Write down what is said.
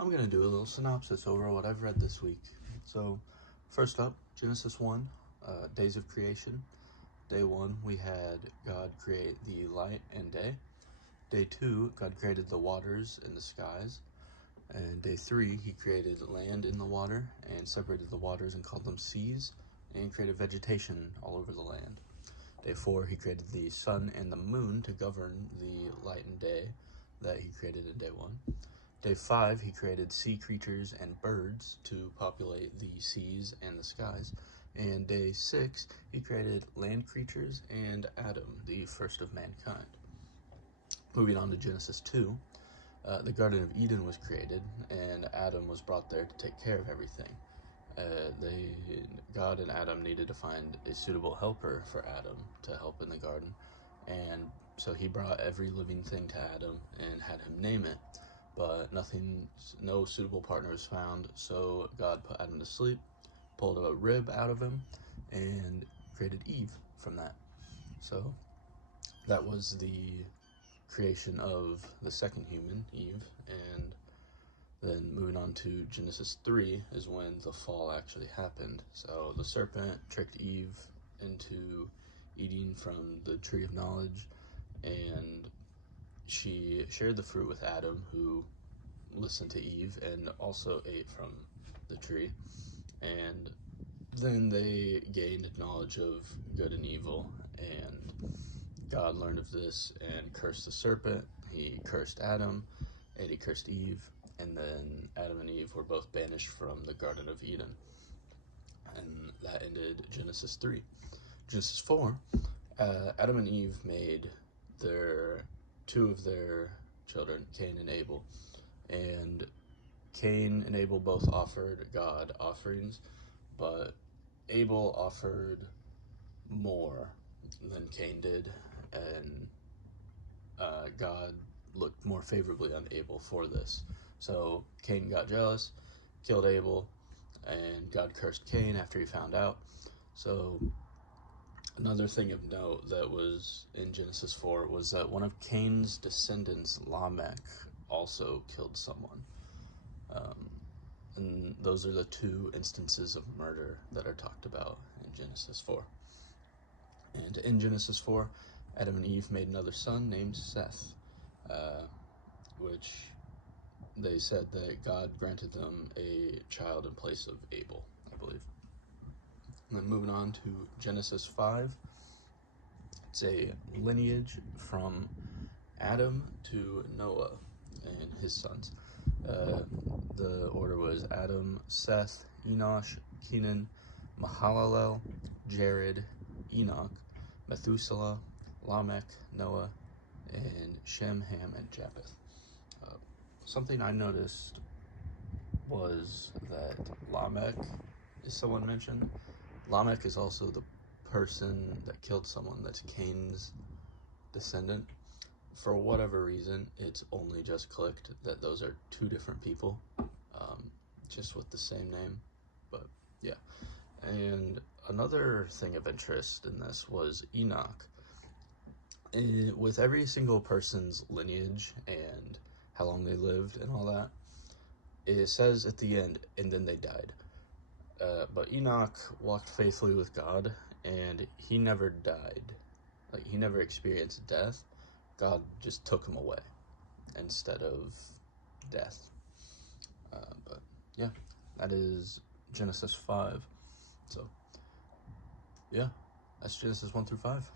I'm going to do a little synopsis over what I've read this week. So, first up, Genesis 1, Days of Creation. Day 1, we had God create the light and day. Day 2, God created the waters and the skies. And day 3, he created land in the water and separated the waters and called them seas, and created vegetation all over the land. Day 4, he created the sun and the moon to govern the light and day that he created in day 1. Day 5, he created sea creatures and birds to populate the seas and the skies. And day 6, he created land creatures and Adam, the first of mankind. Moving on to Genesis 2, the Garden of Eden was created, and Adam was brought there to take care of everything. God and Adam needed to find a suitable helper for Adam to help in the garden, and so he brought every living thing to Adam and had him name it. But no suitable partner was found, so God put Adam to sleep, pulled a rib out of him, and created Eve from that. So that was the creation of the second human, Eve, and then moving on to Genesis 3 is when the fall actually happened. So the serpent tricked Eve into eating from the tree of knowledge, and she shared the fruit with Adam, who listened to Eve and also ate from the tree. And then they gained knowledge of good and evil, and God learned of this and cursed the serpent. He cursed Adam, and he cursed Eve, and then Adam and Eve were both banished from the Garden of Eden. And that ended Genesis 3. Genesis 4, Adam and Eve made two of their children, Cain and Abel. And Cain and Abel both offered God offerings, but Abel offered more than Cain did, and God looked more favorably on Abel for this. So Cain got jealous, killed Abel, and God cursed Cain after he found out. So another thing of note that was in Genesis 4 was that one of Cain's descendants, Lamech, also killed someone. And those are the two instances of murder that are talked about in Genesis 4. And in Genesis 4, Adam and Eve made another son named Seth, which they said that God granted them a child in place of Abel, I believe. And then moving on to Genesis 5, it's a lineage from Adam to Noah and his sons. The order was Adam, Seth, Enosh, Kenan, Mahalalel, Jared, Enoch, Methuselah, Lamech, Noah, and Shem, Ham, and Japheth. Something I noticed was that Lamech is someone mentioned. Lamech is also the person that killed someone that's Cain's descendant. For whatever reason, it's only just clicked that those are two different people, just with the same name. But yeah. And another thing of interest in this was Enoch. With every single person's lineage and how long they lived and all that, it says at the end, and then they died. But Enoch walked faithfully with God, and he never died. Like, he never experienced death. God just took him away instead of death. But yeah, that is Genesis 5. So yeah, that's Genesis 1 through 5.